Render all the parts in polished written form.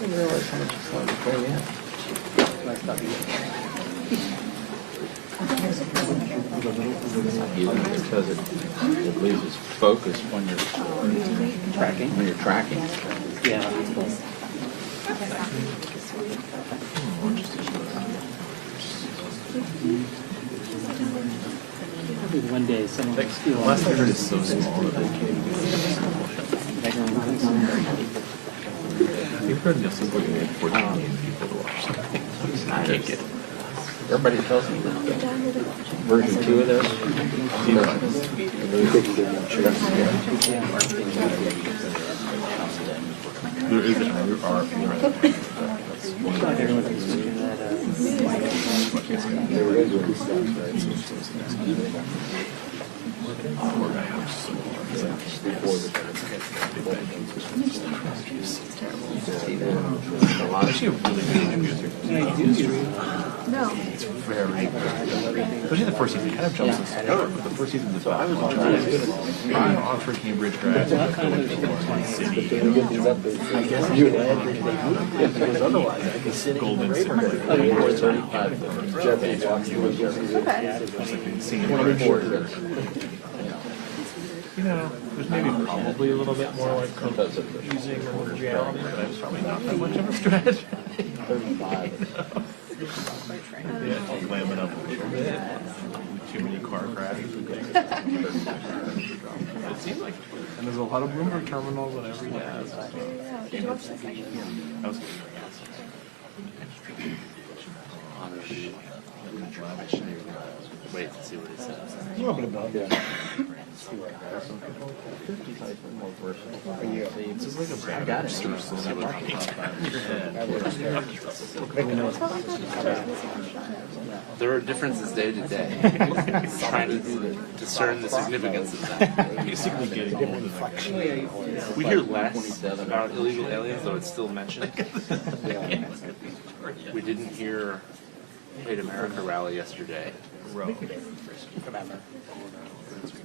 didn't realize how much it's going to bring in. Nice talking to you. Because it loses focus when you're tracking. When you're tracking. Yeah. One day, someone like last I heard it's so small that they can't even You've heard this is looking at 14 million people to watch something. I can't get it. Everybody tells me that version 2 of this. There is an RFP right now. That's one of the Actually, a really good music. No. It's very good. Especially the first season. It kind of jumps the story, but the first season is about Oxford, Cambridge grads who go into the city. I guess otherwise I could sit Golden City. You know, there's maybe probably a little bit more like using reality, but it's probably not that much of a stretch. Yeah, lamb it up a little bit. Too many car crashes and things. It seems like, and there's a lot of Bloomberg terminals on every gas. Did you watch that section? I was Wait to see what he says. A little bit above. Yeah. See where it goes. 55 more versatile. It's just like a bad got it. There are differences day to day. Trying to discern the significance of that. Basically getting old and We hear less about illegal aliens, though it's still mentioned. We didn't hear Hate America rally yesterday.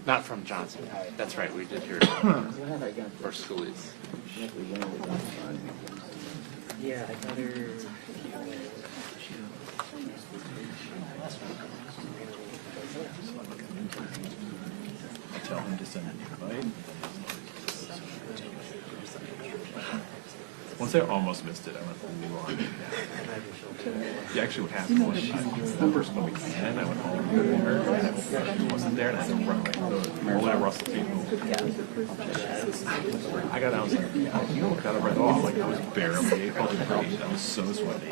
Not from Johnson. That's right, we did hear it. Or Schoolies. Yeah, I got her. I tell him to send an invite. Once I almost missed it, I went on. Yeah, actually what happened was the first one we can, I went home and he wasn't there and I had to run away. Only Russell people. I got out, I was like, yeah, you don't got it right off. Like I was barely able to breathe. I was so sweaty.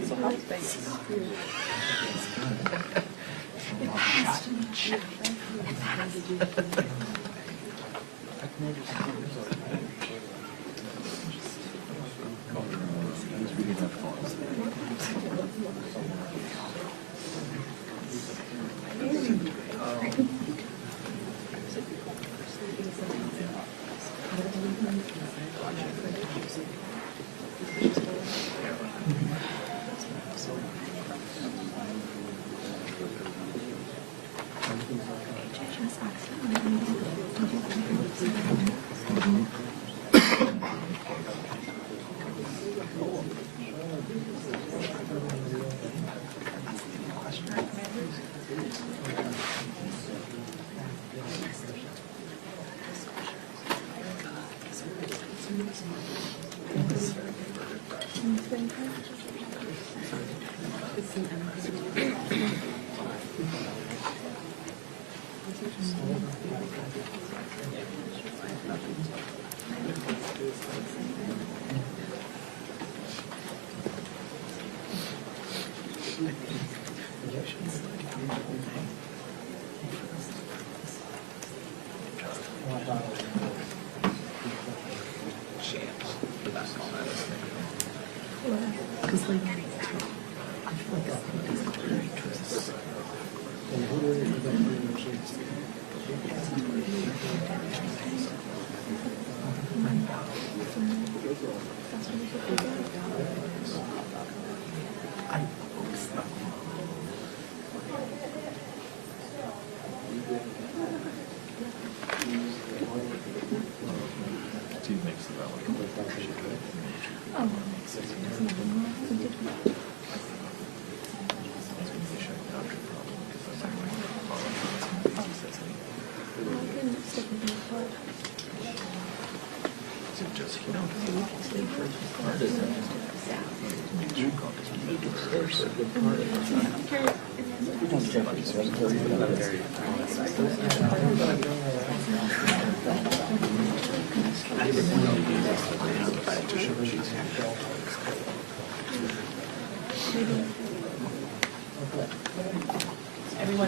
Everyone's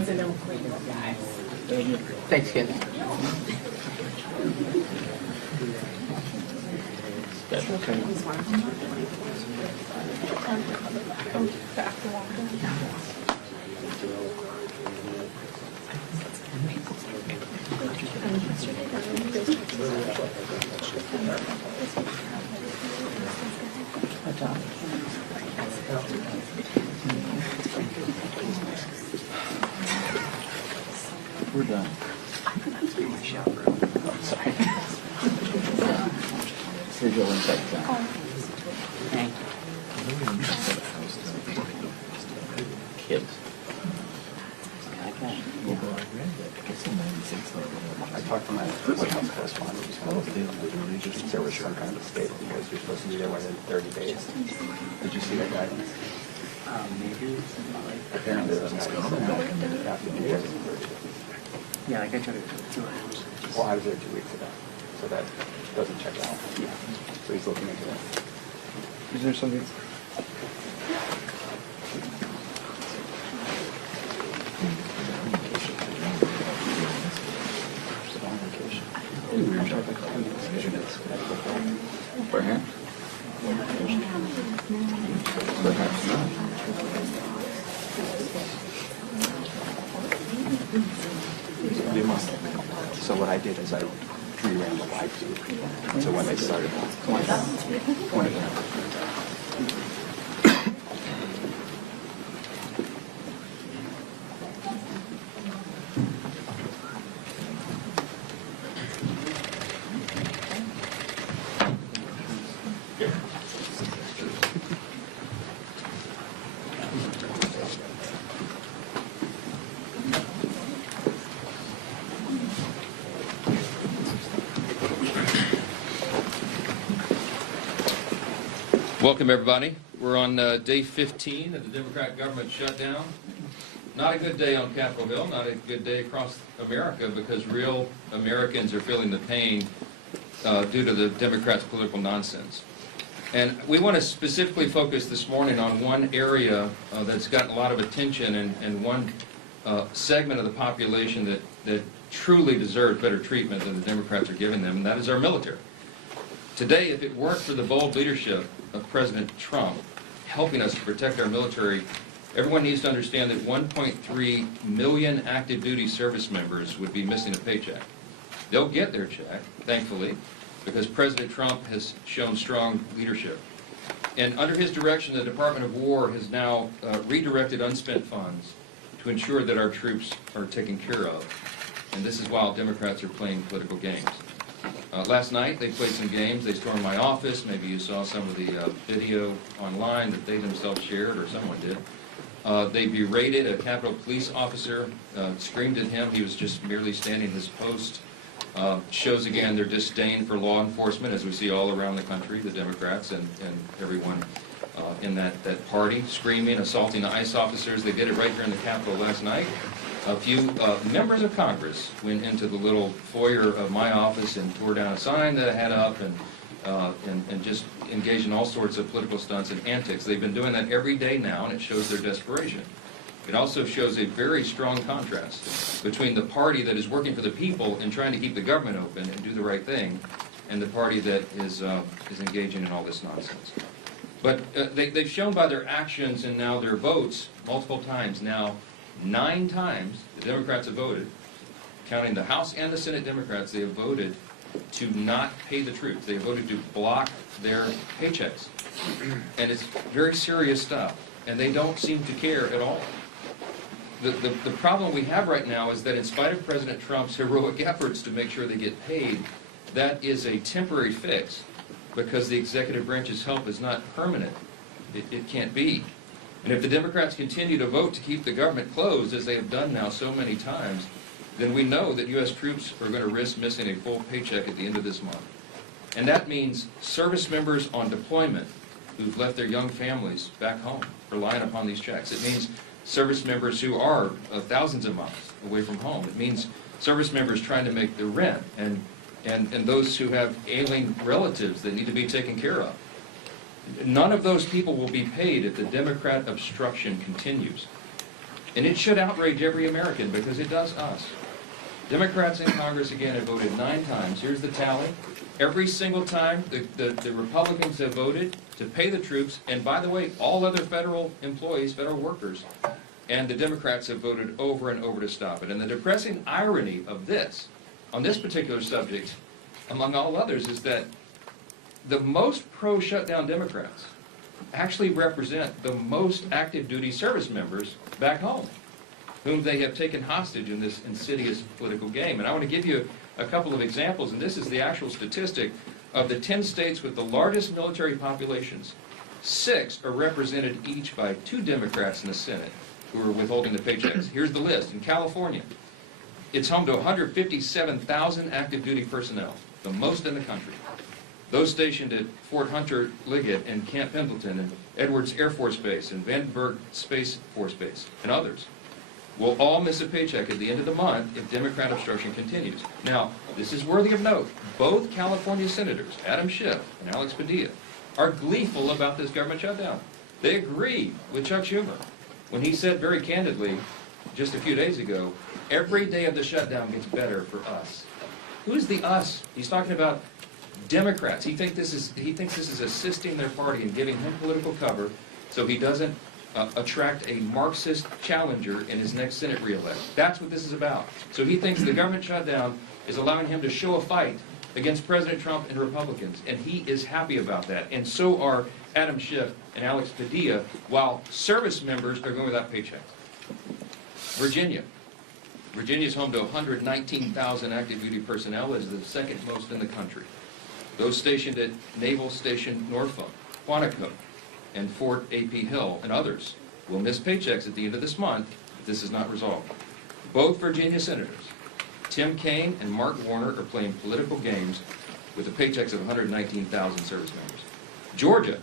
in their way, guys. Thanks, kid. That's okay. We're done. Sorry. Here's your insight. Thank you. Kids. I talked to my White House correspondent. There was some kind of a state because you're supposed to be there within 30 days. Did you see that guidance? Maybe. Apparently there's guidance that you have to be there within 30 days. Yeah, like I tried to do 2 hours. Well, I was there 2 weeks ago, so that doesn't check out. Yeah. So he's looking into that. Is there something? Perhaps. Perhaps not. They must. So what I did is I reran the live feed. So when they started, 20. Welcome, everybody. We're on day 15 of the Democrat government shutdown. Not a good day on Capitol Hill, not a good day across America because real Americans are feeling the pain due to the Democrats' political nonsense. And we want to specifically focus this morning on one area that's gotten a lot of attention and one segment of the population that truly deserves better treatment than the Democrats are giving them, and that is our military. Today, if it weren't for the bold leadership of President Trump helping us to protect our military, everyone needs to understand that 1.3 million active duty service members would be missing a paycheck. They'll get their check, thankfully, because President Trump has shown strong leadership. And under his direction, the Department of War has now redirected unspent funds to ensure that our troops are taken care of. And this is while Democrats are playing political games. Last night, they played some games. They stormed my office. Maybe you saw some of the video online that they themselves shared, or someone did. They berated a Capitol Police officer, screamed at him. He was just merely standing his post. Shows again their disdain for law enforcement, as we see all around the country, the Democrats and everyone in that party, screaming, assaulting ICE officers. They did it right here in the Capitol last night. A few members of Congress went into the little foyer of my office and tore down a sign that I had up and just engaged in all sorts of political stunts and antics. They've been doing that every day now, and it shows their desperation. It also shows a very strong contrast between the party that is working for the people and trying to keep the government open and do the right thing, and the party that is engaging in all this nonsense. But they've shown by their actions and now their votes multiple times now, 9 times the Democrats have voted, counting the House and the Senate Democrats, they have voted to not pay the troops. They have voted to block their paychecks. And it's very serious stuff. And they don't seem to care at all. The problem we have right now is that in spite of President Trump's heroic efforts to make sure they get paid, that is a temporary fix because the executive branch's help is not permanent. It can't be. And if the Democrats continue to vote to keep the government closed, as they have done now so many times, then we know that U.S. troops are going to risk missing a full paycheck at the end of this month. And that means service members on deployment who've left their young families back home, relying upon these checks. It means service members who are thousands of miles away from home. It means service members trying to make their rent, and those who have ailing relatives that need to be taken care of. None of those people will be paid if the Democrat obstruction continues. And it should outrage every American, because it does us. Democrats in Congress, again, have voted 9 times. Here's the tally. Every single time the Republicans have voted to pay the troops, and by the way, all other federal employees, federal workers, and the Democrats have voted over and over to stop it. And the depressing irony of this, on this particular subject, among all others, is that the most pro-shutdown Democrats actually represent the most active duty service members back home, whom they have taken hostage in this insidious political game. And I want to give you a couple of examples, and this is the actual statistic of the 10 states with the largest military populations. 6 are represented each by 2 Democrats in the Senate who are withholding the paychecks. Here's the list. In California, it's home to 157,000 active duty personnel, the most in the country. Those stationed at Fort Hunter Liggett and Camp Pendleton and Edwards Air Force Base and Vandenberg Space Force Base and others will all miss a paycheck at the end of the month if Democrat obstruction continues. Now, this is worthy of note. Both California senators, Adam Schiff and Alex Padilla, are gleeful about this government shutdown. They agree with Chuck Schumer when he said very candidly just a few days ago, every day of the shutdown gets better for us. Who's the us? He's talking about Democrats. He thinks this is assisting their party and giving him political cover so he doesn't attract a Marxist challenger in his next Senate re-elect. That's what this is about. So he thinks the government shutdown is allowing him to show a fight against President Trump and Republicans, and he is happy about that. And so are Adam Schiff and Alex Padilla, while service members are going without paychecks. Virginia. Virginia is home to 119,000 active duty personnel. It is the second most in the country. Those stationed at Naval Station Norfolk, Quantico, and Fort A.P. Hill, and others will miss paychecks at the end of this month if this is not resolved. Both Virginia senators, Tim Kaine and Mark Warner, are playing political games with the paychecks of 119,000 service members. Georgia.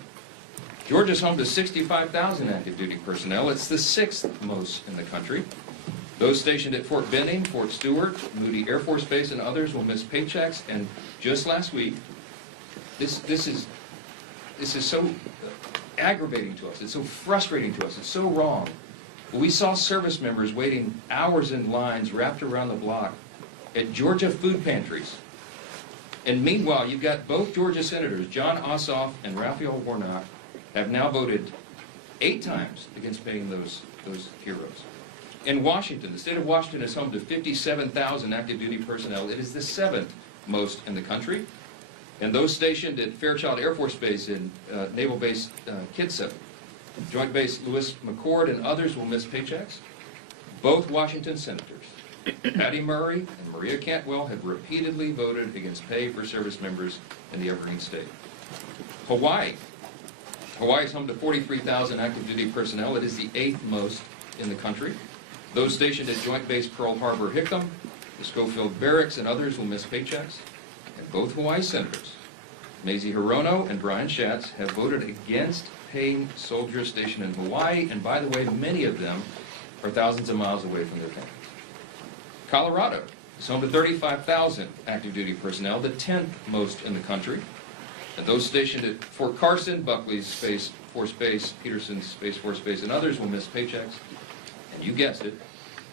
Georgia's home to 65,000 active duty personnel. It's the 6th most in the country. Those stationed at Fort Benning, Fort Stewart, Moody Air Force Base, and others will miss paychecks. And just last week, this is so aggravating to us. It's so frustrating to us. It's so wrong. We saw service members waiting hours in lines wrapped around the block at Georgia food pantries. And meanwhile, you've got both Georgia senators, John Ossoff and Raphael Warnock, have now voted 8 times against paying those heroes. In Washington, the state of Washington is home to 57,000 active duty personnel. It is the 7th most in the country. And those stationed at Fairchild Air Force Base in Naval Base Kitsap, Joint Base Lewis McChord, and others will miss paychecks. Both Washington senators, Patty Murray and Maria Cantwell, have repeatedly voted against pay for service members in the Evergreen State. Hawaii. Hawaii is home to 43,000 active duty personnel. It is the 8th most in the country. Those stationed at Joint Base Pearl Harbor Hickam, the Schofield Barracks, and others will miss paychecks. And both Hawaii senators, Mazie Hirono and Brian Schatz, have voted against paying soldiers stationed in Hawaii, and by the way, many of them are thousands of miles away from their families. Colorado is home to 35,000 active duty personnel, the 10th most in the country. And those stationed at Fort Carson, Buckley's Space Force Base, Peterson's Space Force Base, and others will miss paychecks. And you guessed it,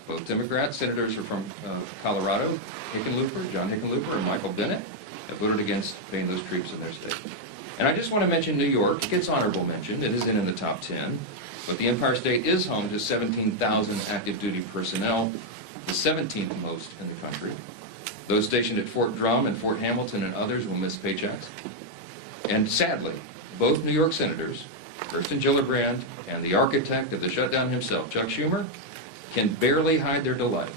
both Democrat senators are from Colorado, John Hickenlooper, and Michael Bennett, have voted against paying those troops in their state. And I just want to mention New York. It gets honorable mention. It is in the top 10. But the Empire State is home to 17,000 active duty personnel, the 17th most in the country. Those stationed at Fort Drum and Fort Hamilton and others will miss paychecks. And sadly, both New York senators, Kirsten Gillibrand and the architect of the shutdown himself, Chuck Schumer, can barely hide their delight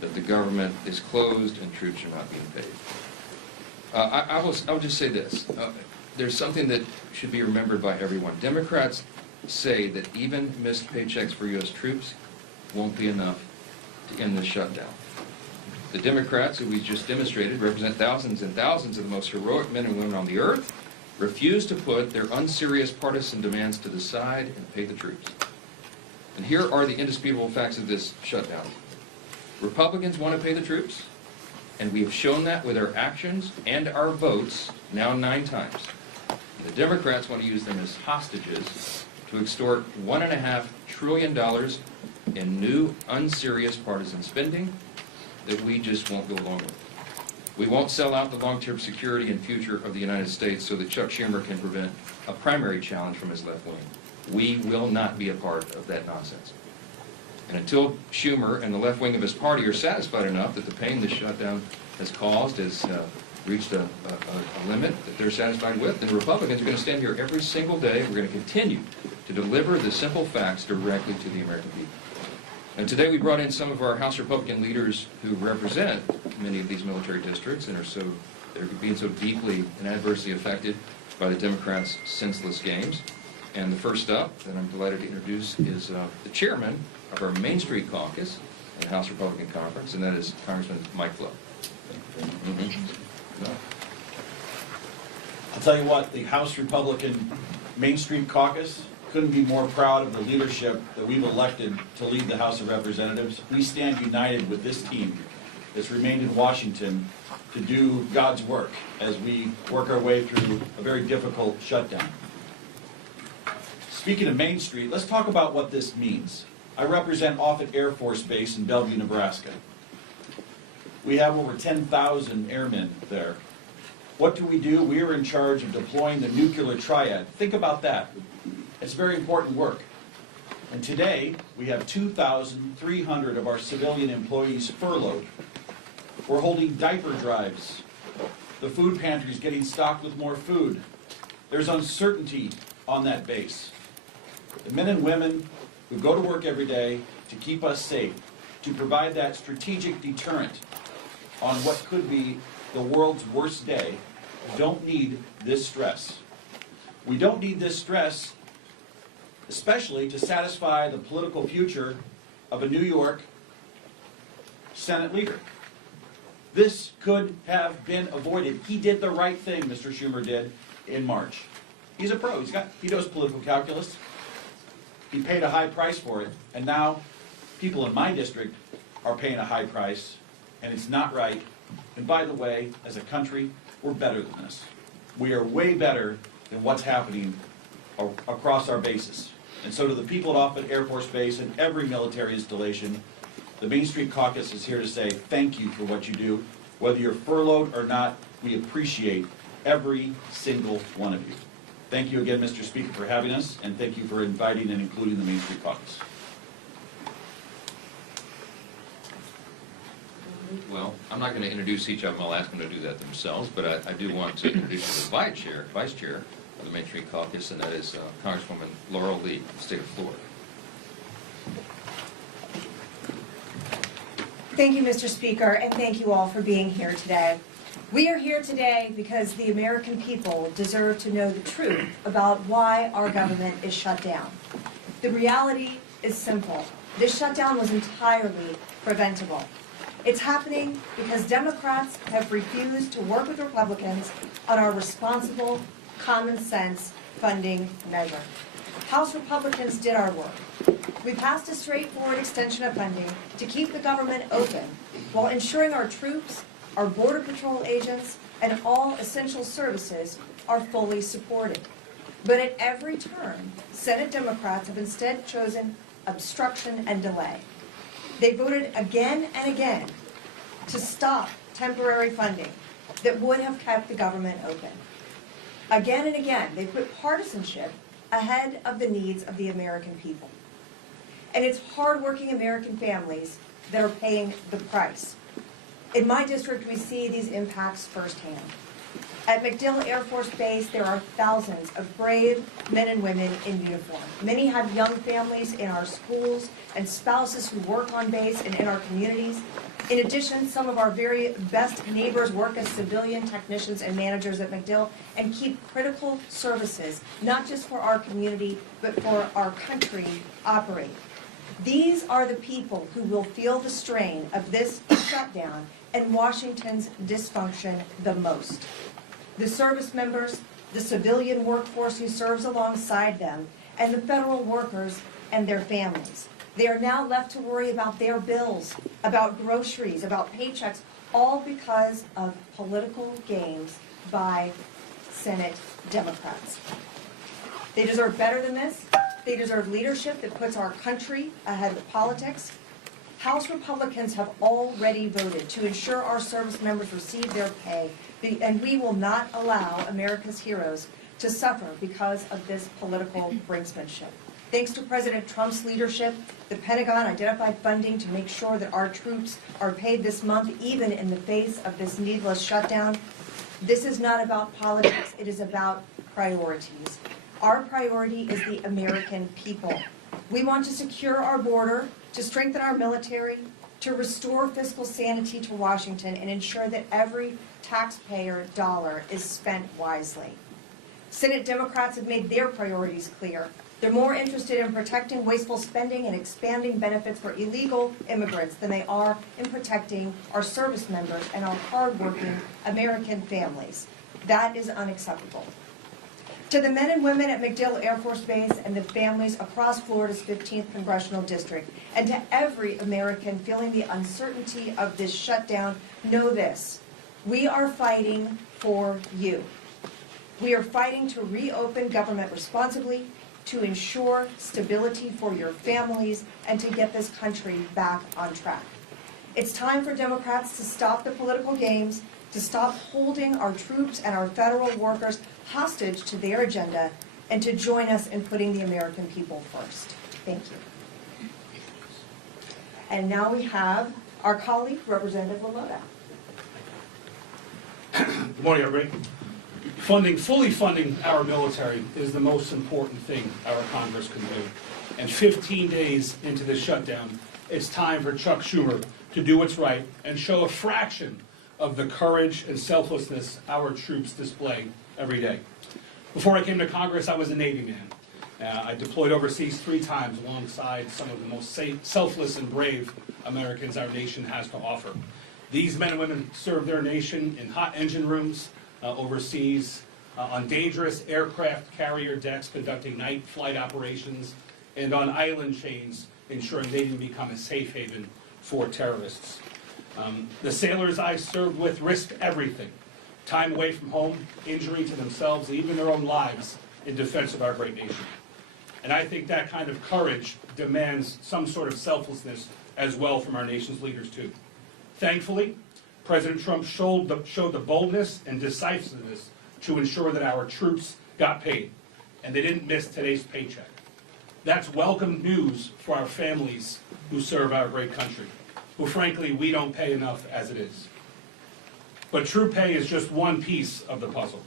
that the government is closed and troops are not being paid. I will just say this. There's something that should be remembered by everyone. Democrats say that even missed paychecks for U.S. troops won't be enough to end this shutdown. The Democrats, who we just demonstrated, represent thousands and thousands of the most heroic men and women on the earth, refuse to put their unserious partisan demands to the side and pay the troops. And here are the indisputable facts of this shutdown. Republicans want to pay the troops, and we have shown that with our actions and our votes now 9 times. The Democrats want to use them as hostages to extort $1.5 trillion in new unserious partisan spending that we just won't go along with. We won't sell out the long-term security and future of the United States so that Chuck Schumer can prevent a primary challenge from his left wing. We will not be a part of that nonsense. And until Schumer and the left wing of his party are satisfied enough that the pain this shutdown has caused has reached a limit that they're satisfied with, then Republicans are going to stand here every single day. We're going to continue to deliver the simple facts directly to the American people. And today we brought in some of our House Republican leaders who represent many of these military districts and they're being so deeply and adversely affected by the Democrats' senseless games. And the first up that I'm delighted to introduce is the chairman of our Main Street Caucus in the House Republican Conference, and that is Congressman Mike Flo. I'll tell you what, the House Republican Main Street Caucus couldn't be more proud of the leadership that we've elected to lead the House of Representatives. We stand united with this team that's remained in Washington to do God's work as we work our way through a very difficult shutdown. Speaking of Main Street, let's talk about what this means. I represent Offutt Air Force Base in Bellevue, Nebraska. We have over 10,000 airmen there. What do? We are in charge of deploying the nuclear triad. Think about that. It's very important work. And today, we have 2,300 of our civilian employees furloughed. We're holding diaper drives. The food pantry is getting stocked with more food. There's uncertainty on that base. The men and women who go to work every day to keep us safe, to provide that strategic deterrent on what could be the world's worst day, don't need this stress. We don't need this stress, especially to satisfy the political future of a New York Senate leader. This could have been avoided. He did the right thing, Mr. Schumer did, in March. He's a pro. He knows political calculus. He paid a high price for it, and now people in my district are paying a high price, and it's not right. And by the way, as a country, we're better than this. We are way better than what's happening across our bases. And so to the people at Offutt Air Force Base and every military installation, the Main Street Caucus is here to say thank you for what you do. Whether you're furloughed or not, we appreciate every single one of you. Thank you again, Mr. Speaker, for having us, and thank you for inviting and including the Main Street Caucus. Well, I'm not going to introduce each of them. I'll ask them to do that themselves, but I do want to introduce the vice chair of the Main Street Caucus, and that is Congresswoman Laurel Lee from the state of Florida. Thank you, Mr. Speaker, and thank you all for being here today. We are here today because the American people deserve to know the truth about why our government is shut down. The reality is simple. This shutdown was entirely preventable. It's happening because Democrats have refused to work with Republicans on our responsible, common sense funding measure. House Republicans did our work. We passed a straightforward extension of funding to keep the government open while ensuring our troops, our Border Patrol agents, and all essential services are fully supported. But at every turn, Senate Democrats have instead chosen obstruction and delay. They voted again and again to stop temporary funding that would have kept the government open. Again and again, they put partisanship ahead of the needs of the American people. And it's hardworking American families that are paying the price. In my district, we see these impacts firsthand. At MacDill Air Force Base, there are thousands of brave men and women in uniform. Many have young families in our schools and spouses who work on base and in our communities. In addition, some of our very best neighbors work as civilian technicians and managers at MacDill and keep critical services, not just for our community, but for our country, operate. These are the people who will feel the strain of this shutdown and Washington's dysfunction the most. The service members, the civilian workforce who serves alongside them, and the federal workers and their families. They are now left to worry about their bills, about groceries, about paychecks, all because of political games by Senate Democrats. They deserve better than this. They deserve leadership that puts our country ahead of politics. House Republicans have already voted to ensure our service members receive their pay, and we will not allow America's heroes to suffer because of this political brinksmanship. Thanks to President Trump's leadership, the Pentagon identified funding to make sure that our troops are paid this month, even in the face of this needless shutdown. This is not about politics, it is about priorities. Our priority is the American people. We want to secure our border, to strengthen our military, to restore fiscal sanity to Washington, and ensure that every taxpayer dollar is spent wisely. Senate Democrats have made their priorities clear. They're more interested in protecting wasteful spending and expanding benefits for illegal immigrants than they are in protecting our service members and our hardworking American families. That is unacceptable. To the men and women at MacDill Air Force Base and the families across Florida's 15th Congressional District, and to every American feeling the uncertainty of this shutdown, know this: we are fighting for you. We are fighting to reopen government responsibly, to ensure stability for your families, and to get this country back on track. It's time for Democrats to stop the political games, to stop holding our troops and our federal workers hostage to their agenda, and to join us in putting the American people first. Thank you. And now we have our colleague, Representative Lalota. Good morning, everybody. Fully funding our military is the most important thing our Congress can do. And 15 days into this shutdown, it's time for Chuck Schumer to do what's right and show a fraction of the courage and selflessness our troops display every day. Before I came to Congress, I was a Navy man. I deployed overseas 3 times alongside some of the most selfless and brave Americans our nation has to offer. These men and women serve their nation in hot engine rooms, overseas, on dangerous aircraft carrier decks conducting night flight operations, and on island chains ensuring they didn't become a safe haven for terrorists. The sailors I served with risked everything: time away from home, injury to themselves, and even their own lives in defense of our great nation. And I think that kind of courage demands some sort of selflessness as well from our nation's leaders too. Thankfully, President Trump showed the boldness and decisiveness to ensure that our troops got paid, and they didn't miss today's paycheck. That's welcome news for our families who serve our great country, who frankly we don't pay enough as it is. But true pay is just one piece of the puzzle.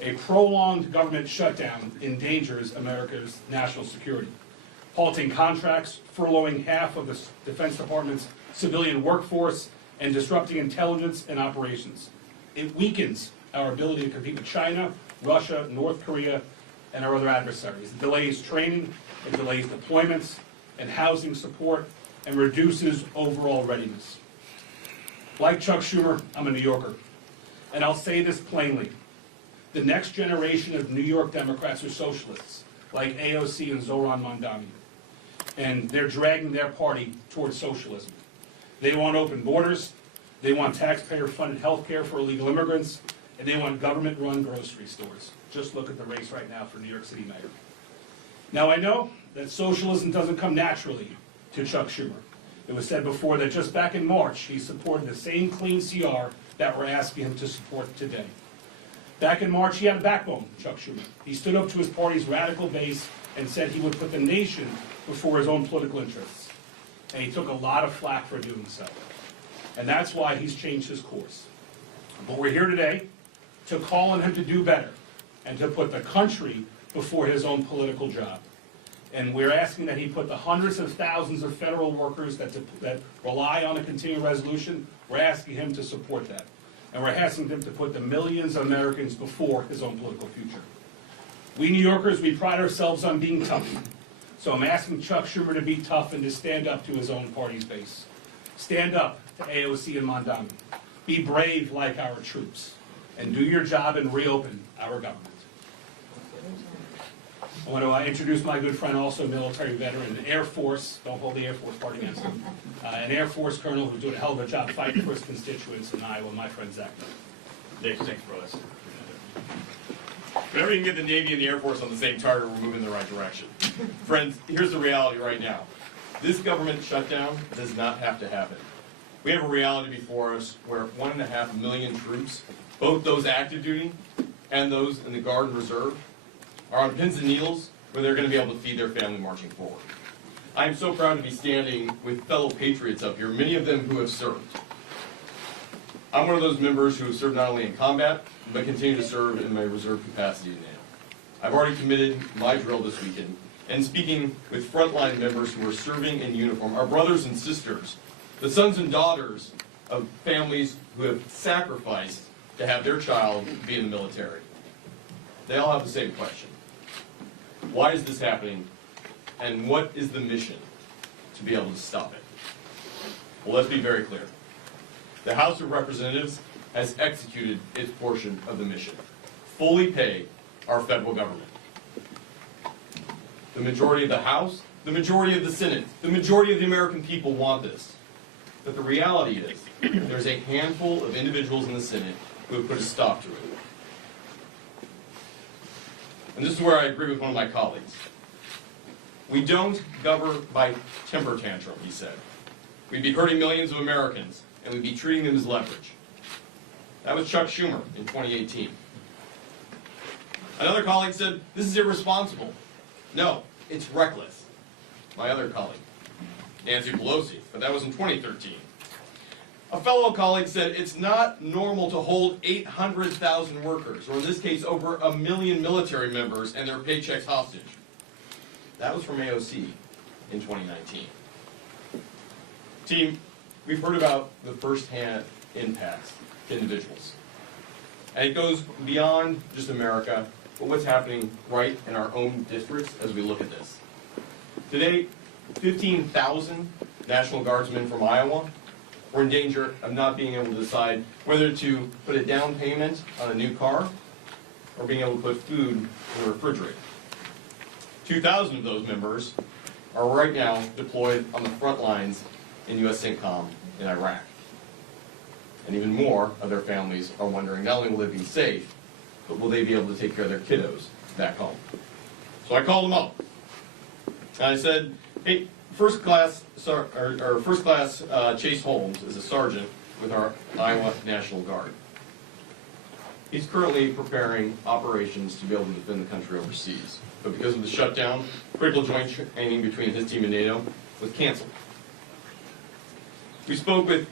A prolonged government shutdown endangers America's national security, halting contracts, furloughing half of the Defense Department's civilian workforce, and disrupting intelligence and operations. It weakens our ability to compete with China, Russia, North Korea, and our other adversaries. It delays training, it delays deployments and housing support, and reduces overall readiness. Like Chuck Schumer, I'm a New Yorker, and I'll say this plainly. The next generation of New York Democrats are socialists, like AOC and Zohran Mamdani, and they're dragging their party towards socialism. They want open borders, they want taxpayer-funded health care for illegal immigrants, and they want government-run grocery stores. Just look at the race right now for New York City mayor. Now, I know that socialism doesn't come naturally to Chuck Schumer. It was said before that just back in March, he supported the same clean CR that we're asking him to support today. Back in March, he had a backbone, Chuck Schumer. He stood up to his party's radical base and said he would put the nation before his own political interests. And he took a lot of flack for doing so. And that's why he's changed his course. But we're here today to call on him to do better and to put the country before his own political job. And we're asking that he put the hundreds of thousands of federal workers that rely on a continuing resolution, we're asking him to support that. And we're asking him to put the millions of Americans before his own political future. We New Yorkers, we pride ourselves on being tough. So I'm asking Chuck Schumer to be tough and to stand up to his own party's base. Stand up to AOC and Mamdani. Be brave like our troops. And do your job and reopen our government. I want to introduce my good friend, also a military veteran, Air Force, don't hold the Air Force part against him, an Air Force colonel who's doing a hell of a job fighting for his constituents in Iowa, my friend Zach. Dave, thanks, brothers. Whenever you can get the Navy and the Air Force on the same target, we're moving in the right direction. Friends, here's the reality right now. This government shutdown does not have to happen. We have a reality before us where 1.5 million troops, both those active duty and those in the Guard and Reserve, are on pins and needles where they're going to be able to feed their family marching forward. I am so proud to be standing with fellow patriots up here, many of them who have served. I'm one of those members who have served not only in combat, but continue to serve in my reserve capacity now. I've already committed my drill this weekend, and speaking with frontline members who are serving in uniform, our brothers and sisters, the sons and daughters of families who have sacrificed to have their child be in the military. They all have the same question. Why is this happening, and what is the mission to be able to stop it? Well, let's be very clear. The House of Representatives has executed its portion of the mission. Fully pay our federal government. The majority of the House, the majority of the Senate, the majority of the American people want this. But the reality is, there's a handful of individuals in the Senate who have put a stop to it. And this is where I agree with one of my colleagues. We don't govern by temper tantrum, he said. We'd be hurting millions of Americans, and we'd be treating them as leverage. That was Chuck Schumer in 2018. Another colleague said, this is irresponsible. No, it's reckless. My other colleague, Nancy Pelosi, but that was in 2013. A fellow colleague said, it's not normal to hold 800,000 workers, or in this case, over 1 million military members and their paychecks hostage. That was from AOC in 2019. Team, we've heard about the first-hand impacts to individuals. And it goes beyond just America, but what's happening right in our own districts as we look at this. Today, 15,000 National Guardsmen from Iowa were in danger of not being able to decide whether to put a down payment on a new car or being able to put food in the refrigerator. 2,000 of those members are right now deployed on the front lines in U.S. CENTCOM in Iraq. And even more of their families are wondering not only will they be safe, but will they be able to take care of their kiddos back home? So I called them up. And I said, hey, First Class Chase Holmes is a sergeant with our Iowa National Guard. He's currently preparing operations to be able to defend the country overseas. But because of the shutdown, critical joint training between his team and NATO was canceled. We spoke with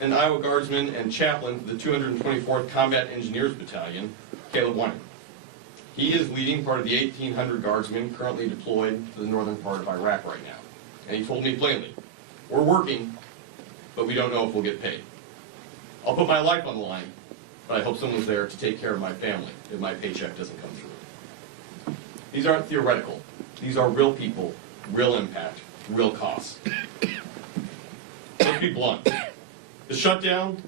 an Iowa Guardsman and chaplain for the 224th Combat Engineers Battalion, Caleb Weiner. He is leading part of the 1,800 Guardsmen currently deployed to the northern part of Iraq right now. And he told me plainly, we're working, but we don't know if we'll get paid. I'll put my life on the line, but I hope someone's there to take care of my family if my paycheck doesn't come through. These aren't theoretical. These are real people, real impact, real costs. Let's be blunt. The shutdown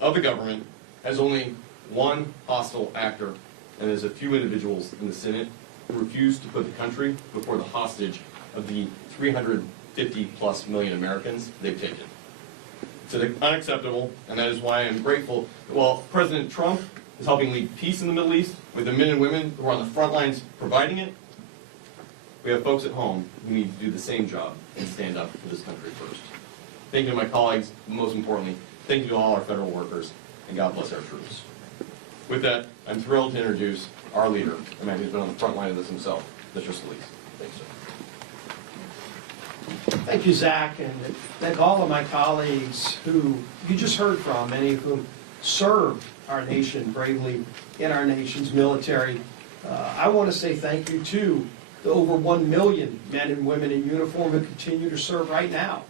of the government has only one hostile actor, and there's a few individuals in the Senate who refuse to put the country before the hostage of the 350+ million Americans they've taken. It's unacceptable, and that is why I'm grateful that while President Trump is helping lead peace in the Middle East with the men and women who are on the front lines providing it, we have folks at home who need to do the same job and stand up for this country first. Thank you to my colleagues, but most importantly, thank you to all our federal workers, and God bless our troops. With that, I'm thrilled to introduce our leader, a man who's been on the front line of this himself, Mr. Scalise. Thanks, sir. Thank you, Zach, and thank all of my colleagues who you just heard from, many of whom served our nation bravely in our nation's military. I want to say thank you to the over 1 million men and women in uniform who continue to serve right now,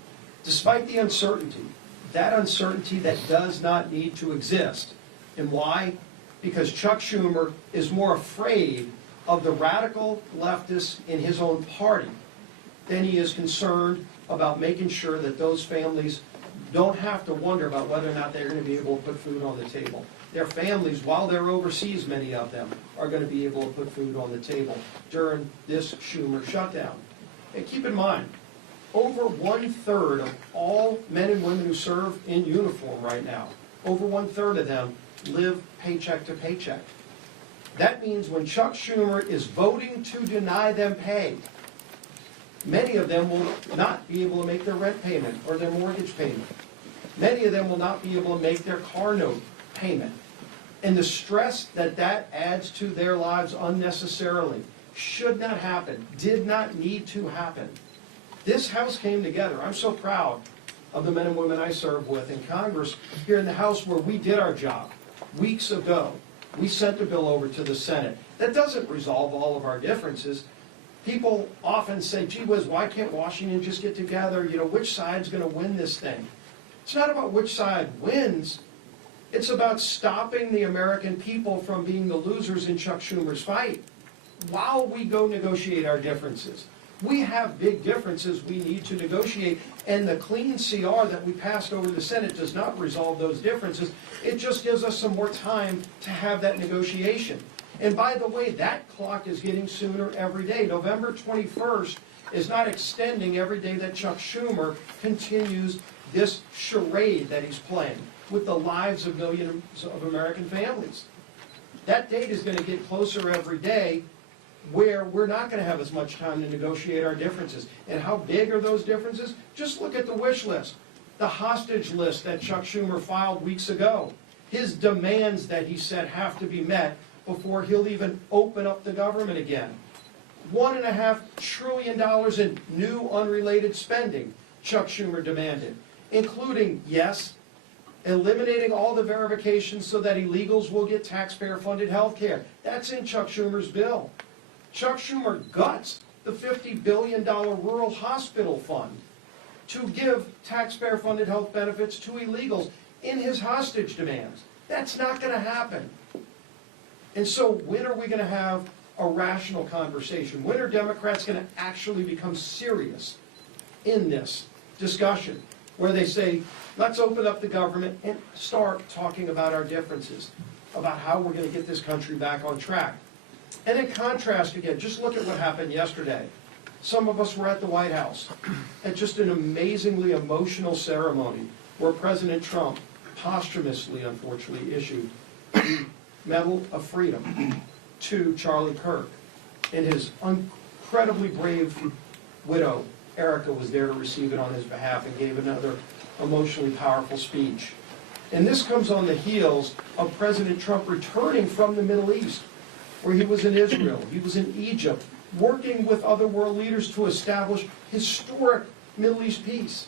despite the uncertainty, that uncertainty that does not need to exist. And why? Because Chuck Schumer is more afraid of the radical leftists in his own party than he is concerned about making sure that those families don't have to wonder about whether or not they're going to be able to put food on the table. Their families, while they're overseas, many of them, are going to be able to put food on the table during this Schumer shutdown. And keep in mind, over 1/3 of all men and women who serve in uniform right now, over 1/3 of them live paycheck to paycheck. That means when Chuck Schumer is voting to deny them pay, many of them will not be able to make their rent payment or their mortgage payment. Many of them will not be able to make their car note payment. And the stress that that adds to their lives unnecessarily should not happen, did not need to happen. This House came together. I'm so proud of the men and women I serve with in Congress here in the House where we did our job weeks ago. We sent the bill over to the Senate. That doesn't resolve all of our differences. People often say, gee whiz, why can't Washington just get together? You know, which side's going to win this thing? It's not about which side wins. It's about stopping the American people from being the losers in Chuck Schumer's fight while we go negotiate our differences. We have big differences we need to negotiate, and the clean CR that we passed over the Senate does not resolve those differences. It just gives us some more time to have that negotiation. And by the way, that clock is getting sooner every day. November 21st is not extending every day that Chuck Schumer continues this charade that he's playing with the lives of millions of American families. That date is going to get closer every day, where we're not going to have as much time to negotiate our differences. And how big are those differences? Just look at the wish list, the hostage list that Chuck Schumer filed weeks ago, his demands that he said have to be met before he'll even open up the government again. $1.5 trillion in new unrelated spending Chuck Schumer demanded, including, yes, eliminating all the verifications so that illegals will get taxpayer-funded health care. That's in Chuck Schumer's bill. Chuck Schumer guts the $50 billion rural hospital fund to give taxpayer-funded health benefits to illegals in his hostage demands. That's not going to happen. And so when are we going to have a rational conversation? When are Democrats going to actually become serious in this discussion where they say, let's open up the government and start talking about our differences, about how we're going to get this country back on track? And in contrast, again, just look at what happened yesterday. Some of us were at the White House at just an amazingly emotional ceremony where President Trump posthumously, unfortunately, issued the Medal of Freedom to Charlie Kirk. And his incredibly brave widow, Erica, was there to receive it on his behalf and gave another emotionally powerful speech. And this comes on the heels of President Trump returning from the Middle East, where he was in Israel, he was in Egypt, working with other world leaders to establish historic Middle East peace.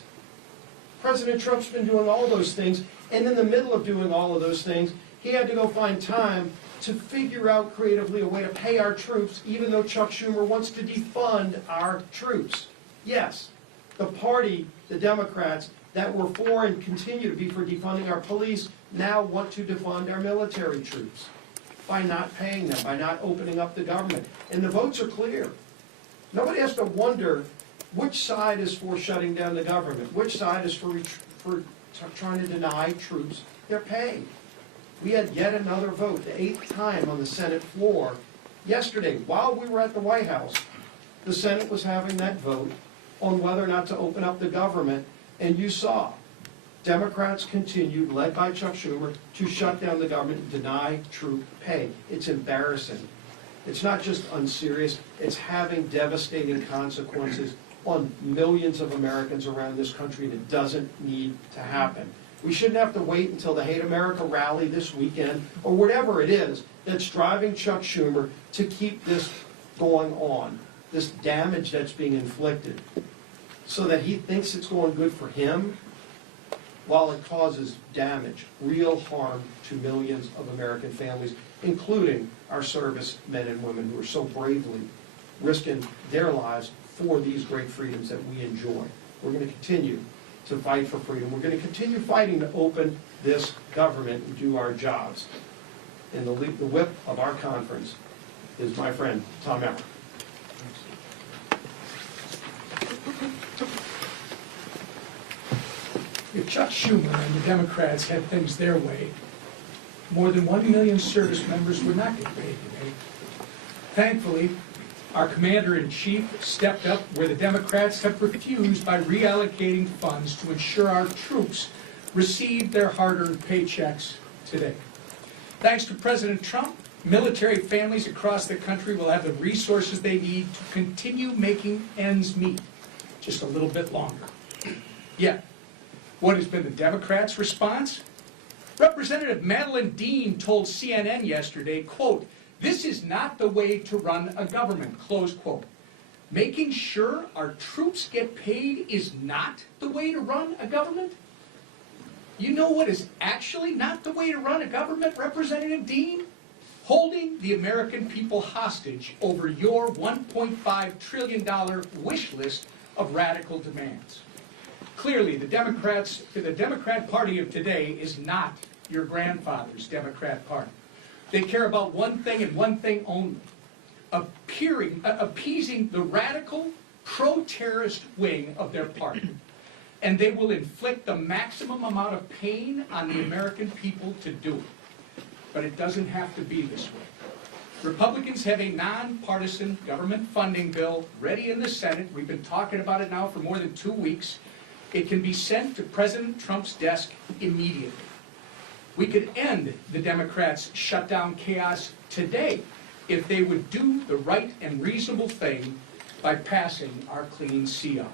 President Trump's been doing all those things, and in the middle of doing all of those things, he had to go find time to figure out creatively a way to pay our troops, even though Chuck Schumer wants to defund our troops. Yes, the party, the Democrats, that were for and continue to be for defunding our police now want to defund our military troops by not paying them, by not opening up the government. And the votes are clear. Nobody has to wonder which side is for shutting down the government, which side is for trying to deny troops their pay. We had yet another vote, the 8th time on the Senate floor. Yesterday, while we were at the White House, the Senate was having that vote on whether or not to open up the government, and you saw Democrats continued, led by Chuck Schumer, to shut down the government and deny troop pay. It's embarrassing. It's not just unserious, it's having devastating consequences on millions of Americans around this country, and it doesn't need to happen. We shouldn't have to wait until the Hate America rally this weekend, or whatever it is that's driving Chuck Schumer to keep this going on, this damage that's being inflicted, so that he thinks it's going good for him, while it causes damage, real harm to millions of American families, including our service men and women who are so bravely risking their lives for these great freedoms that we enjoy. We're going to continue to fight for freedom. We're going to continue fighting to open this government and do our jobs. And the whip of our conference is my friend, Tom Emmer. If Chuck Schumer and the Democrats had things their way, more than 1 million service members would not get paid today. Thankfully, our commander-in-chief stepped up where the Democrats have refused by reallocating funds to ensure our troops receive their hard-earned paychecks today. Thanks to President Trump, military families across the country will have the resources they need to continue making ends meet just a little bit longer. Yet, what has been the Democrats' response? Representative Madeline Dean told CNN yesterday, quote, "This is not the way to run a government," close quote. Making sure our troops get paid is not the way to run a government? You know what is actually not the way to run a government, Representative Dean? Holding the American people hostage over your $1.5 trillion wish list of radical demands. Clearly, the Democrat Party of today is not your grandfather's Democrat Party. They care about one thing and one thing only, appeasing the radical, pro-terrorist wing of their party. And they will inflict the maximum amount of pain on the American people to do it. But it doesn't have to be this way. Republicans have a nonpartisan government funding bill ready in the Senate. We've been talking about it now for more than 2 weeks. It can be sent to President Trump's desk immediately. We could end the Democrats' shutdown chaos today if they would do the right and reasonable thing by passing our clean CR.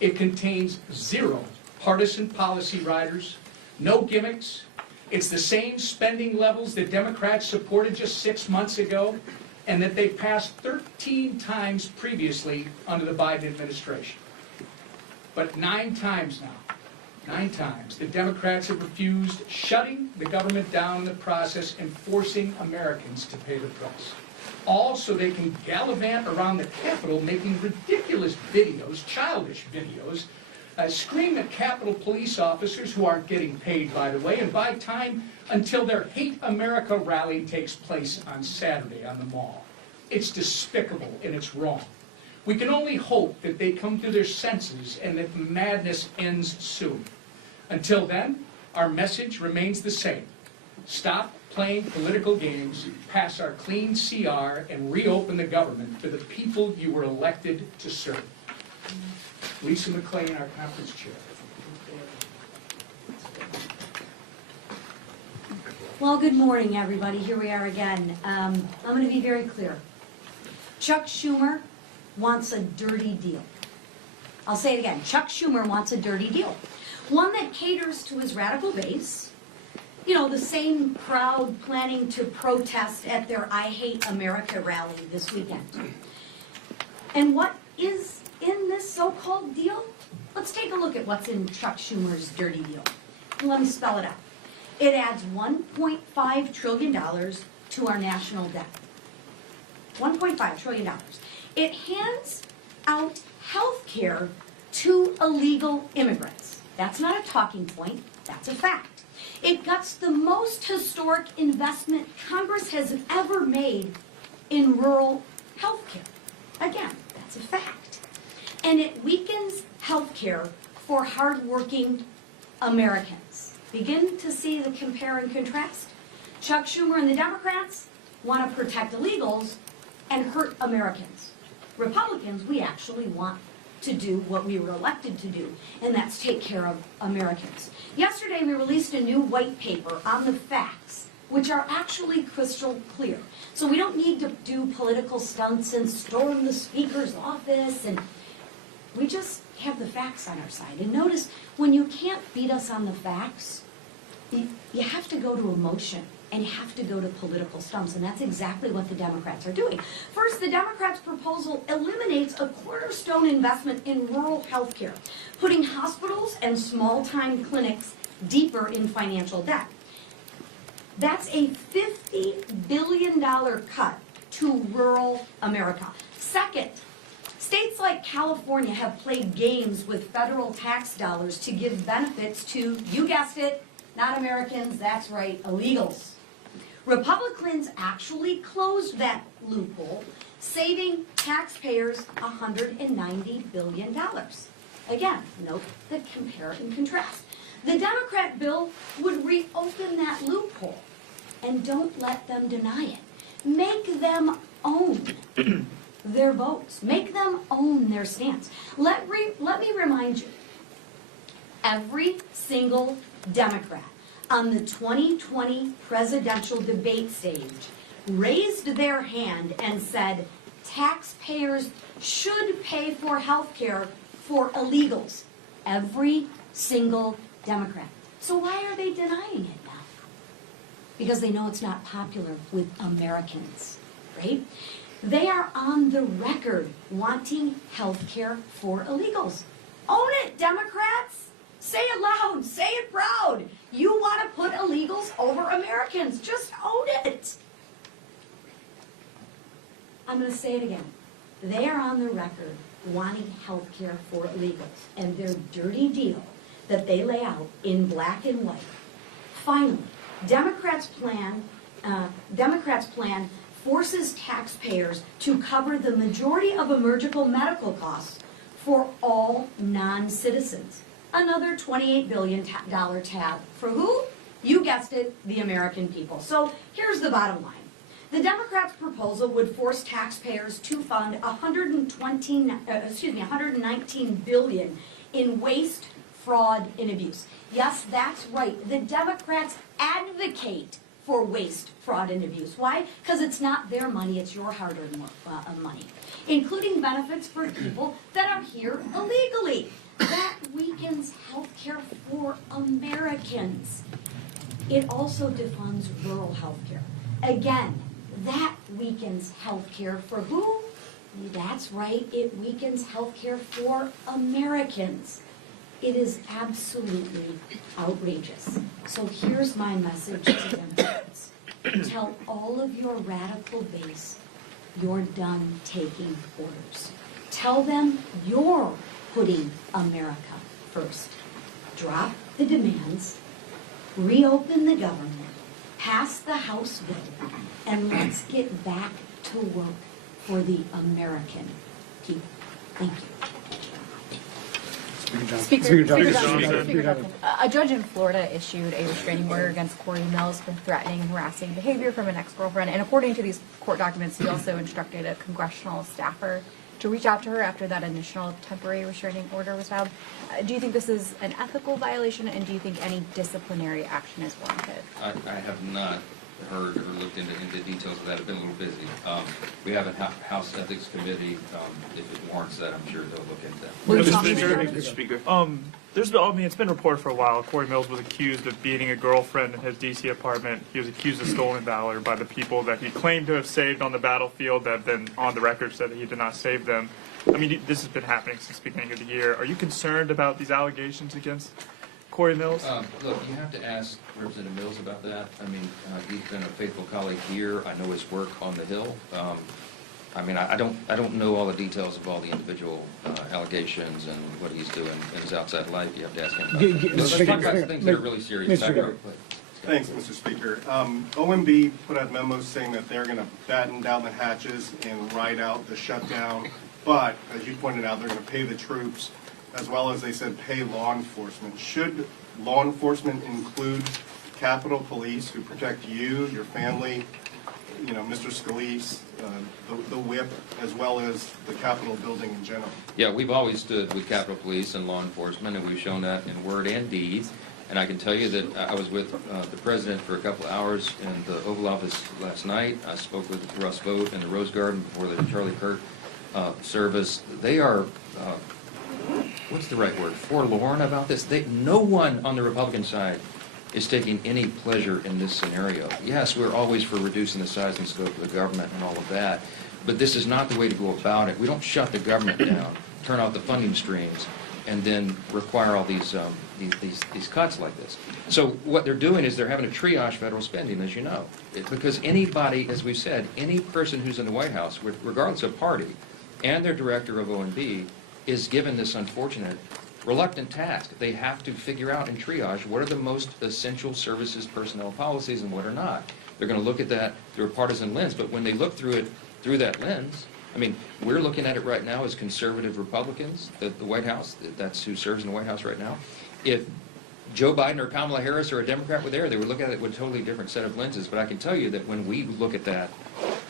It contains 0 partisan policy riders, no gimmicks. It's the same spending levels that Democrats supported just 6 months ago and that they passed 13 times previously under the Biden administration. But 9 times now, 9 times, the Democrats have refused, shutting the government down in the process and forcing Americans to pay the price. All so they can gallivant around the Capitol making ridiculous videos, childish videos, scream at Capitol police officers who aren't getting paid, by the way, and buy time until their Hate America rally takes place on Saturday on the Mall. It's despicable and it's wrong. We can only hope that they come to their senses and that the madness ends soon. Until then, our message remains the same. Stop playing political games, pass our clean CR, and reopen the government for the people you were elected to serve. Lisa McClain, our conference chair. Well, good morning, everybody. Here we are again. I'm going to be very clear. Chuck Schumer wants a dirty deal. I'll say it again. Chuck Schumer wants a dirty deal. One that caters to his radical base. You know, the same crowd planning to protest at their I Hate America rally this weekend. And what is in this so-called deal? Let's take a look at what's in Chuck Schumer's dirty deal. Let me spell it out. It adds $1.5 trillion to our national debt. $1.5 trillion. It hands out health care to illegal immigrants. That's not a talking point, that's a fact. It guts the most historic investment Congress has ever made in rural health care. Again, that's a fact. And it weakens health care for hardworking Americans. Begin to see the compare and contrast? Chuck Schumer and the Democrats want to protect illegals and hurt Americans. Republicans, we actually want to do what we were elected to do, and that's take care of Americans. Yesterday, we released a new white paper on the facts, which are actually crystal clear. So we don't need to do political stunts and storm the speaker's office, and we just have the facts on our side. And notice, when you can't beat us on the facts, you have to go to emotion, and you have to go to political stunts, and that's exactly what the Democrats are doing. First, the Democrats' proposal eliminates a cornerstone investment in rural health care, putting hospitals and small-time clinics deeper in financial debt. That's a $50 billion cut to rural America. Second, states like California have played games with federal tax dollars to give benefits to, you guessed it, not Americans, that's right, illegals. Republicans actually closed that loophole, saving taxpayers $190 billion. Again, note the compare and contrast. The Democrat bill would reopen that loophole. and don't let them deny it. Make them own their votes. Make them own their stance. Let me remind you, every single Democrat on the 2020 presidential debate stage raised their hand and said, taxpayers should pay for health care for illegals. Every single Democrat. So why are they denying it now? Because they know it's not popular with Americans, right? They are on the record wanting health care for illegals. Own it, Democrats! Say it loud, say it proud. You want to put illegals over Americans. Just own it. I'm going to say it again. They are on the record wanting health care for illegals. And their dirty deal that they lay out in black and white. Finally, Democrats' plan forces taxpayers to cover the majority of emergency medical costs for all non-citizens. Another $28 billion tab for who? You guessed it, the American people. So here's the bottom line. The Democrats' proposal would force taxpayers to fund $119 billion in waste, fraud, and abuse. Yes, that's right. The Democrats advocate for waste, fraud, and abuse. Why? Because it's not their money, it's your hard-earned money, including benefits for people that are here illegally. That weakens health care for Americans. It also defunds rural health care. Again, that weakens health care for who? That's right, it weakens health care for Americans. It is absolutely outrageous. So here's my message to Democrats. Tell all of your radical base you're done taking orders. Tell them you're putting America first. Drop the demands, reopen the government, pass the House bill, and let's get back to work for the American people. Thank you. Speaker Johnson. A judge in Florida issued a restraining order against Corey Mills for threatening and harassing behavior from an ex-girlfriend. And according to these court documents, he also instructed a congressional staffer to reach out to her after that initial temporary restraining order was filed. Do you think this is an ethical violation, and do you think any disciplinary action is warranted? I have not heard or looked into details of that. I've been a little busy. We have a House Ethics Committee. If it warrants that, I'm sure they'll look into that. Mr. Speaker, it's been reported for a while. Corey Mills was accused of beating a girlfriend in his D.C. apartment. He was accused of stolen valor by the people that he claimed to have saved on the battlefield that then on the record said that he did not save them. I mean, this has been happening since the beginning of the year. Are you concerned about these allegations against Corey Mills? Look, you have to ask Representative Mills about that. I mean, he's been a faithful colleague here. I know his work on the Hill. I mean, I don't know all the details of all the individual allegations and what he's doing in his outside life. You have to ask him about that. Let's talk about things that are really serious. Thanks, Mr. Speaker. OMB put out memos saying that they're going to batten down the hatches and ride out the shutdown. But, as you pointed out, they're going to pay the troops, as well as they said pay law enforcement. Should law enforcement include Capitol Police who protect you, your family, you know, Mr. Scalise, the whip, as well as the Capitol building in general? Yeah, we've always stood with Capitol Police and law enforcement, and we've shown that in word and deed. And I can tell you that I was with the President for a couple of hours in the Oval Office last night. I spoke with Russ Vought in the Rose Garden before the Charlie Kirk service. They are, what's the right word, forlorn about this. No one on the Republican side is taking any pleasure in this scenario. Yes, we're always for reducing the size and scope of the government and all of that, but this is not the way to go about it. We don't shut the government down, turn off the funding streams, and then require all these cuts like this. So what they're doing is they're having to triage federal spending, as you know. Because anybody, as we've said, any person who's in the White House, regardless of party, and their director of OMB, is given this unfortunate, reluctant task. They have to figure out and triage what are the most essential services personnel policies and what are not. They're going to look at that through a partisan lens, but when they look through it through that lens, I mean, we're looking at it right now as conservative Republicans, the White House, that's who serves in the White House right now. If Joe Biden or Kamala Harris or a Democrat were there, they would look at it with a totally different set of lenses. But I can tell you that when we look at that,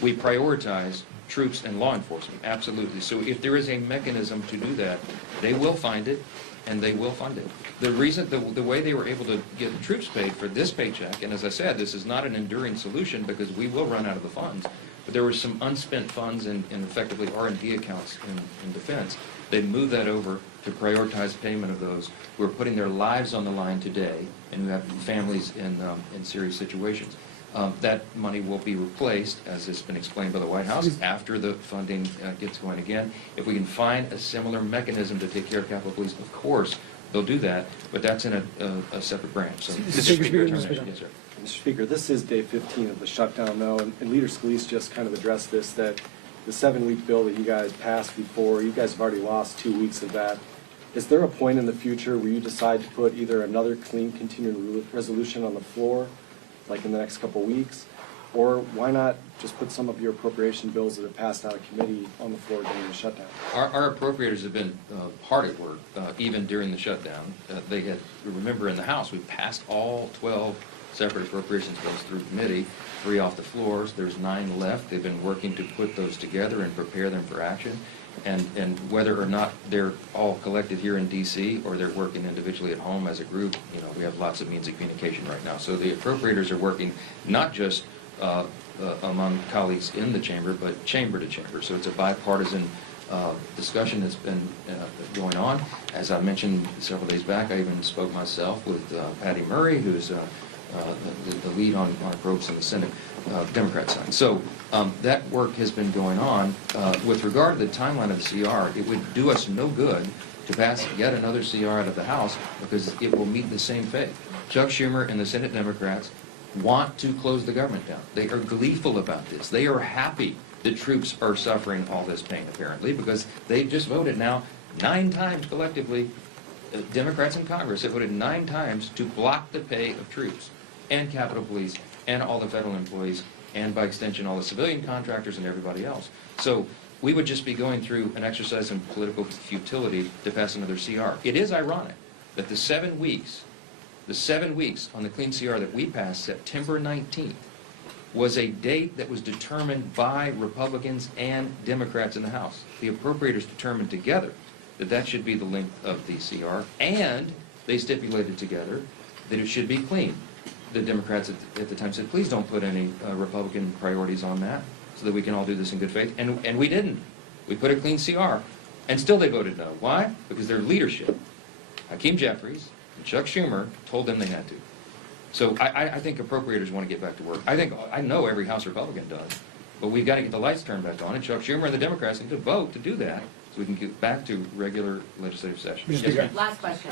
we prioritize troops and law enforcement, absolutely. So if there is a mechanism to do that, they will find it, and they will fund it. The reason, the way they were able to get the troops paid for this paycheck, and as I said, this is not an enduring solution because we will run out of the funds, but there were some unspent funds in effectively R&D accounts in defense. They moved that over to prioritize payment of those who are putting their lives on the line today and who have families in serious situations. That money will be replaced, as has been explained by the White House, after the funding gets going again. If we can find a similar mechanism to take care of Capitol Police, of course, they'll do that, but that's in a separate branch. So, Mr. Speaker, yes, sir. Mr. Speaker, this is day 15 of the shutdown, though, and Leader Scalise just kind of addressed this, that the 7-week bill that you guys passed before, you guys have already lost 2 weeks of that. Is there a point in the future where you decide to put either another clean continuing resolution on the floor, like in the next couple of weeks, or why not just put some of your appropriation bills that have passed out of committee on the floor during the shutdown? Our appropriators have been hard at work, even during the shutdown. They had, remember in the House, we passed all 12 separate appropriations bills through committee, 3 off the floors. There's 9 left. They've been working to put those together and prepare them for action. And whether or not they're all collected here in D.C. or they're working individually at home as a group, you know, we have lots of means of communication right now. So the appropriators are working not just among colleagues in the chamber, but chamber to chamber. So it's a bipartisan discussion that's been going on. As I mentioned several days back, I even spoke myself with Patty Murray, who's the lead on appropriations in the Senate, Democrat side. So that work has been going on. With regard to the timeline of the CR, it would do us no good to pass yet another CR out of the House because it will meet the same fate. Chuck Schumer and the Senate Democrats want to close the government down. They are gleeful about this. They are happy the troops are suffering all this pain, apparently, because they just voted now 9 times collectively. Democrats in Congress have voted 9 times to block the pay of troops and Capitol Police and all the federal employees and, by extension, all the civilian contractors and everybody else. So we would just be going through an exercise in political futility to pass another CR. It is ironic that the 7 weeks on the clean CR that we passed, September 19th, was a date that was determined by Republicans and Democrats in the House. The appropriators determined together that that should be the length of the CR, and they stipulated together that it should be clean. The Democrats at the time said, please don't put any Republican priorities on that so that we can all do this in good faith. And we didn't. We put a clean CR, and still they voted no. Why? Because their leadership, Hakeem Jeffries and Chuck Schumer, told them they had to. So I think appropriators want to get back to work. I know every House Republican does, but we've got to get the lights turned back on, and Chuck Schumer and the Democrats need to vote to do that so we can get back to regular legislative session. Yes, ma'am. Last question.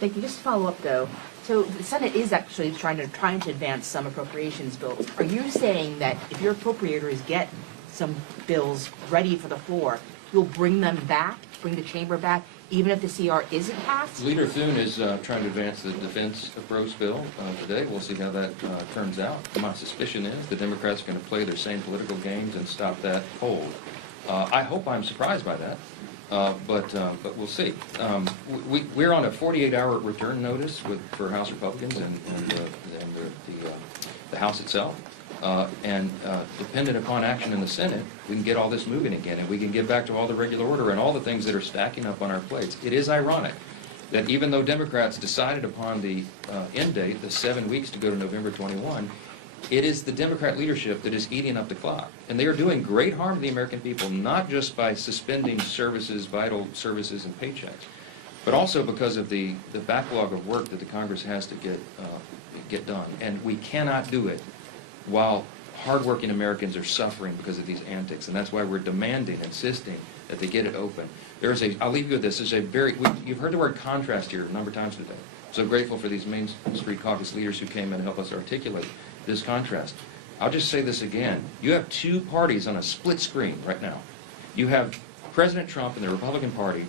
Thank you. Just to follow up, though. So the Senate is actually trying to advance some appropriations bills. Are you saying that if your appropriators get some bills ready for the floor, you'll bring them back, bring the chamber back, even if the CR isn't passed? Leader Thune is trying to advance the defense approach bill today. We'll see how that turns out. My suspicion is the Democrats are going to play their same political games and stop that hold. I hope I'm surprised by that, but we'll see. We're on a 48-hour return notice for House Republicans and the House itself. And dependent upon action in the Senate, we can get all this moving again, and we can get back to all the regular order and all the things that are stacking up on our plates. It is ironic that even though Democrats decided upon the end date, the 7 weeks to go to November 21, it is the Democrat leadership that is eating up the clock. And they are doing great harm to the American people, not just by suspending services, vital services and paychecks, but also because of the backlog of work that the Congress has to get done. And we cannot do it while hardworking Americans are suffering because of these antics. And that's why we're demanding, insisting that they get it open. I'll leave you with this. You've heard the word contrast here a number of times today. So grateful for these Main Street Caucus leaders who came in and helped us articulate this contrast. I'll just say this again. You have 2 parties on a split screen right now. You have President Trump and the Republican Party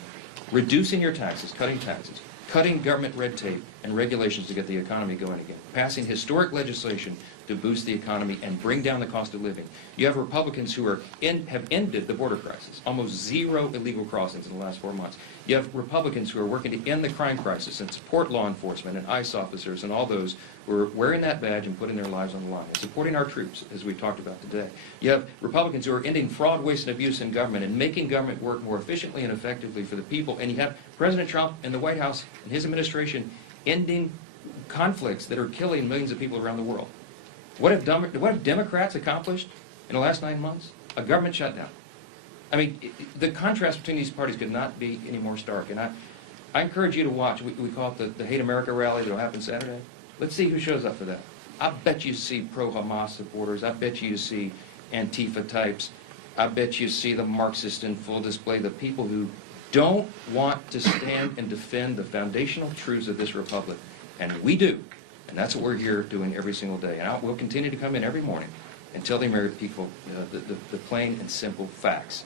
reducing your taxes, cutting government red tape and regulations to get the economy going again, passing historic legislation to boost the economy and bring down the cost of living. You have Republicans who have ended the border crisis, almost zero illegal crossings in the last 4 months. You have Republicans who are working to end the crime crisis and support law enforcement and ICE officers and all those who are wearing that badge and putting their lives on the line and supporting our troops, as we talked about today. You have Republicans who are ending fraud, waste, and abuse in government and making government work more efficiently and effectively for the people. And you have President Trump and the White House and his administration ending conflicts that are killing millions of people around the world. What have Democrats accomplished in the last 9 months? A government shutdown. I mean, the contrast between these parties could not be any more stark. And I encourage you to watch. We call it the Hate America rally that will happen Saturday. Let's see who shows up for that. I bet you see pro-Hamas supporters. I bet you see Antifa types. I bet you see the Marxists in full display, the people who don't want to stand and defend the foundational truths of this republic. And we do. And that's what we're here doing every single day. And we'll continue to come in every morning and tell the American people the plain and simple facts.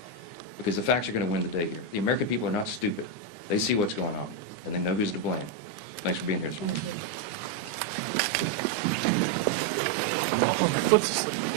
Because the facts are going to win the day here. The American people are not stupid. They see what's going on, and they know who's to blame. Thanks for being here this morning. Oh, my foot's asleep.